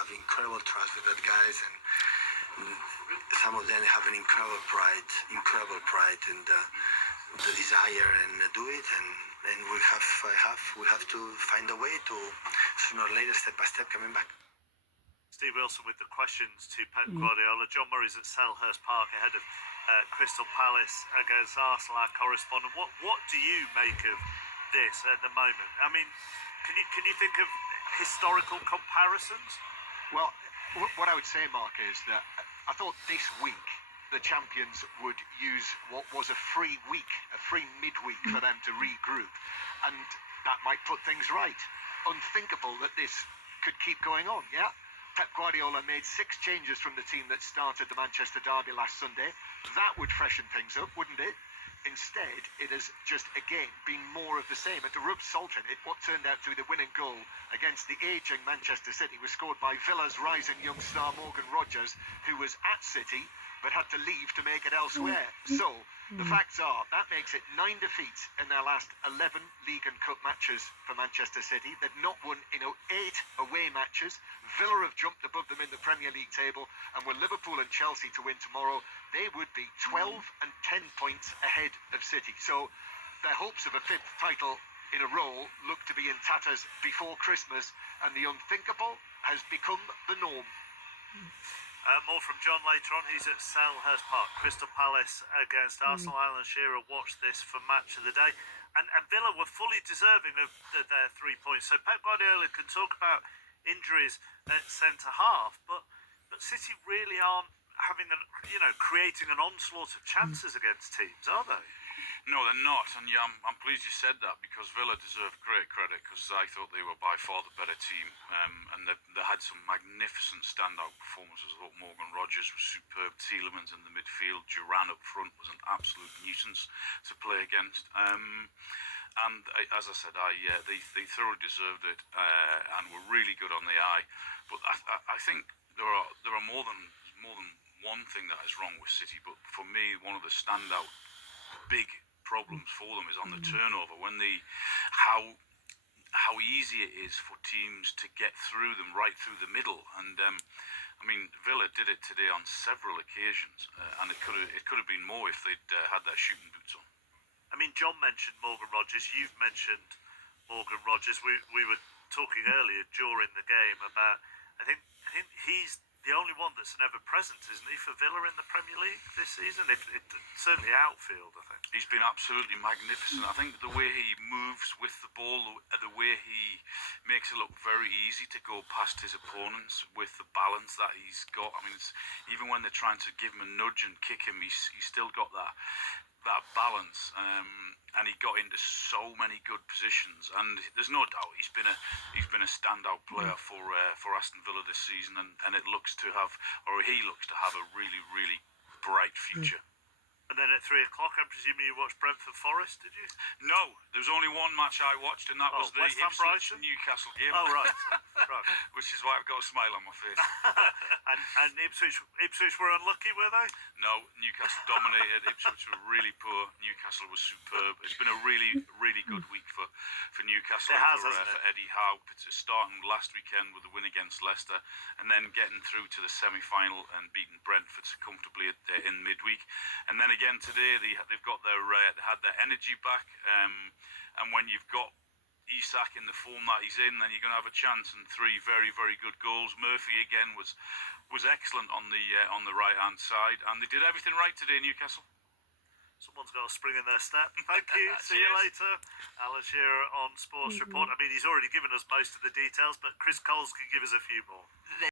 have incredible trust with that guys, and some of them have an incredible pride, and the desire and do it, and we have to find a way to sooner or later, step by step, coming back. Steve Wilson with the questions to Pep Guardiola. John Murray's at Selhurst Park ahead of Crystal Palace against Arsenal, our correspondent. What do you make of this at the moment? I mean, can you think of historical comparisons? Well, what I would say, Mark, is that I thought this week the champions would use what was a free midweek for them to regroup, and that might put things right. Unthinkable that this could keep going on, yeah? Pep Guardiola made 6 changes from the team that started the Manchester derby last Sunday. That would freshen things up, wouldn't it? Instead, it has just, again, been more of the same. And to rub salt in it, what turned out to be the winning goal against the ageing Manchester City was scored by Villa's rising young star Morgan Rogers, who was at City but had to leave to make it elsewhere. So, the facts are, that makes it 9 defeats in their last 11 League and Cup matches for Manchester City. They've not won in 8 away matches. Villa have jumped above them in the Premier League table, and were Liverpool and Chelsea to win tomorrow, they would be 12 and 10 points ahead of City. So, their hopes of a 5th title in a row look to be in tatters before Christmas, and the unthinkable has become the norm. More from John later on. He's at Selhurst Park. Crystal Palace against Arsenal. Alan Shearer watched this for match of the day. And Villa were fully deserving of their 3 points. So Pep Guardiola can talk about injuries at centre-half, but City really aren't having creating an onslaught of chances against teams, are they? No, they're not, and yeah, I'm pleased you said that, because Villa deserve great credit, because I thought they were by far the better team, and they had some magnificent standout performances. I thought Morgan Rogers was superb, Tielemans in the midfield, Duran up front was an absolute nuisance to play against, and as I said, they thoroughly deserved it, and were really good on the eye. But I think there are more than one thing that is wrong with City, but for me, one of the standout big problems for them is on the turnover, when how easy it is for teams to get through them right through the middle. And I mean, Villa did it today on several occasions, and it could have been more if they'd had their shooting boots on. I mean, John mentioned Morgan Rogers. You've mentioned Morgan Rogers. We were talking earlier during the game about. I think he's the only one that's an ever-present, isn't he, for Villa in the Premier League this season? Certainly outfield, I think. He's been absolutely magnificent. I think the way he moves with the ball, the way he makes it look very easy to go past his opponents with the balance that he's got. I mean, even when they're trying to give him a nudge and kick him, he's still got that balance. And he got into so many good positions, and there's no doubt he's been a standout player for Aston Villa this season, and he looks to have a really, really bright future. And then at 3 o'clock, I'm presuming you watched Brentford Forest, did you? No, there was only one match I watched, and that was the Ipswich Newcastle game. Oh, right. Right. Which is why I've got a smile on my face. and Ipswich were unlucky, were they? No, Newcastle dominated. Ipswich were really poor. Newcastle was superb. It's been a really, really good week for Newcastle. It has, for hasn't it? Eddie Howe. Starting last weekend with the win against Leicester, and then getting through to the semi-final and beating Brentford comfortably in midweek. And then again today, they've got they had their energy back, and when you've got Isak in the form that he's in, then you're going to have a chance. And 3 very, very good goals. Murphy again was excellent on the right hand side, and they did everything right today, Newcastle. Someone's got a spring in their step. Thank you. See you later. Alan Shearer on Sports Report. I mean, he's already given us most of the details, but Chris Coles can give us a few more.